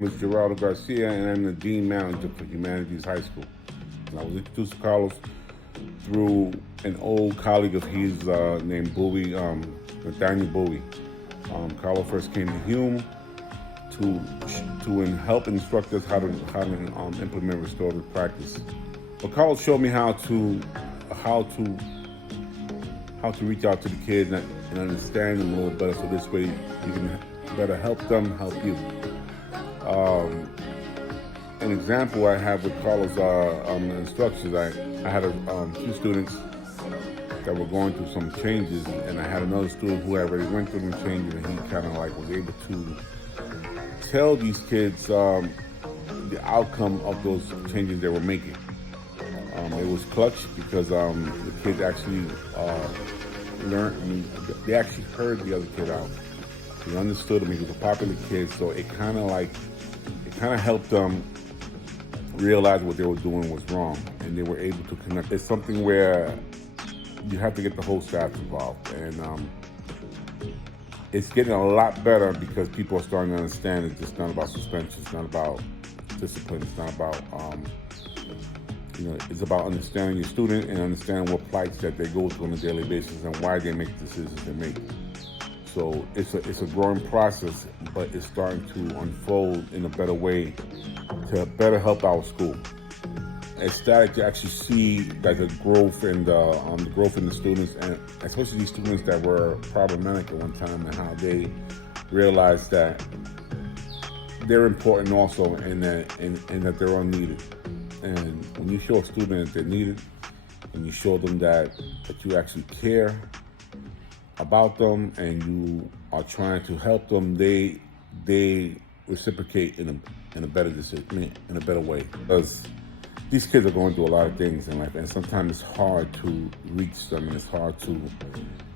Ms. Geraldo Garcia, and I'm the Dean Manager for Humanities High School. And I was introduced to Carlos through an old colleague of his named Bowie, Nathaniel Bowie. Carlos first came to Hume to help instruct us how to implement restorative practice. But Carlos showed me how to reach out to the kids and understand them a little better, so this way you can better help them help you. An example I have with Carlos instructions, I had a few students that were going through some changes, and I had another student who already went through some changes, and he kind of like was able to tell these kids the outcome of those changes they were making. It was clutch because the kids actually learned, they actually heard the other kid out. They understood him, he was a popular kid, so it kind of helped them realize what they were doing was wrong, and they were able to connect. It's something where you have to get the whole staff involved, and it's getting a lot better because people are starting to understand it's just not about suspension, it's not about discipline, it's not about, it's about understanding your student and understanding what plights that they go through on a daily basis and why they make the decisions they make. So it's a growing process, but it's starting to unfold in a better way to better help our school. It's starting to actually see like a growth in the students, and especially these students that were problematic at one time, and how they realized that they're important also, and that they're all needed. And when you show a student that they're needed, and you show them that you actually care about them and you are trying to help them, they reciprocate in a better decision, in a better way. Because these kids are going through a lot of things in life, and sometimes it's hard to reach them and it's hard to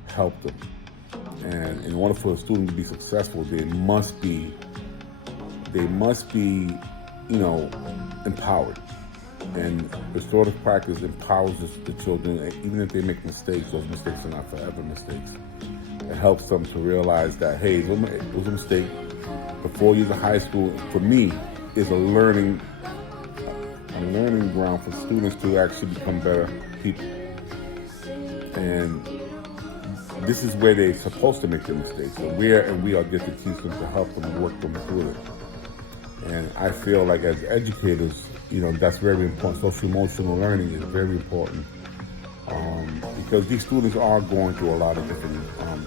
help them. And in order for a student to be successful, they must be, empowered. And restorative practice empowers the children, even if they make mistakes. Those mistakes are not forever mistakes. It helps them to realize that, hey, it was a mistake. The 4 years of high school, for me, is a learning ground for students to actually become better people. And this is where they're supposed to make their mistakes. So we are there to teach them, to help them, work them through it. And I feel like as educators, that's very important. Social emotional learning is very important, because these students are going through a lot of different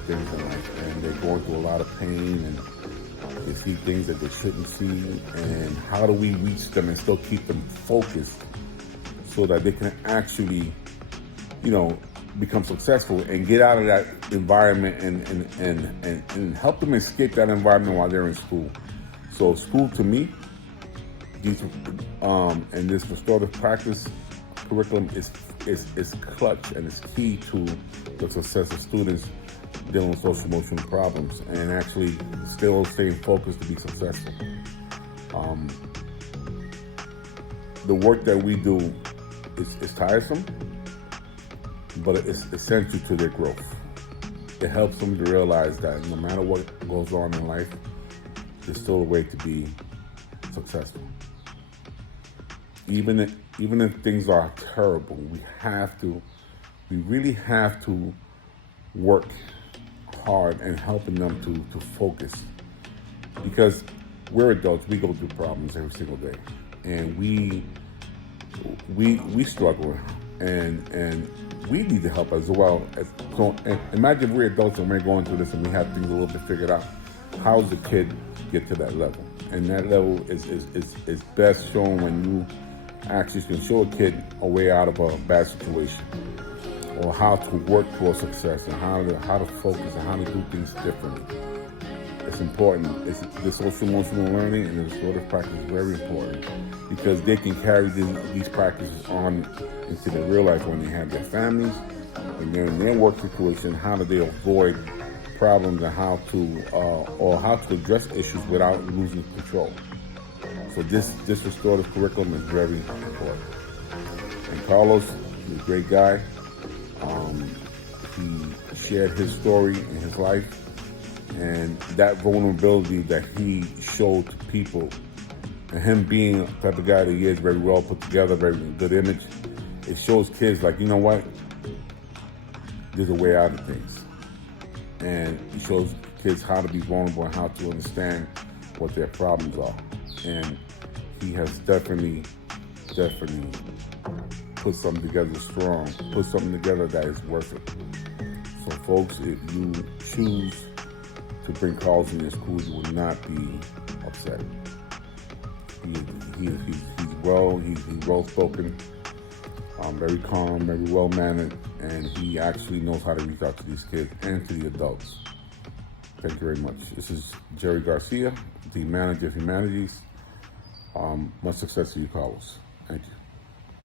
things in life, and they're going through a lot of pain, and they see things that they shouldn't see. And how do we reach them and still keep them focused so that they can actually, become successful and get out of that environment and help them escape that environment while they're in school. So school, to me, and this restorative practice curriculum is clutch, and it's key to the success of students dealing with social emotional problems and actually still staying focused to be successful. The work that we do is tiresome, but it's essential to their growth. It helps them to realize that no matter what goes on in life, there's still a way to be successful. Even if things are terrible, we really have to work hard and helping them to focus, because we're adults. We go through problems every single day, and we struggle, and we need the help as well. So imagine if we're adults and we're going through this and we have things a little bit figured out. How does a kid get to that level? And that level is best shown when you actually can show a kid a way out of a bad situation, or how to work towards success, and how to focus and how to do things differently. It's important. The social emotional learning and the restorative practice is very important, because they can carry these practices on into their real life when they have their families, and they're in their work situation. How do they avoid problems, and how to address issues without losing control? So this restorative curriculum is very important. And Carlos is a great guy. He shared his story and his life, and that vulnerability that he showed to people And him being the type of guy that he is, very well put together, very good image, it shows kids like, you know what, there's a way out of things. And he shows kids how to be vulnerable and how to understand what their problems are. And he has definitely put something together strong, put something together that is worth it. So folks, if you choose to bring Carlos in your school, you will not be upset. He's well spoken, very calm, very well mannered, and he actually knows how to reach out to these kids and to the adults. Thank you very much. This is Jerry Garcia, the manager of Humanities. Much success to you, Carlos. Thank you.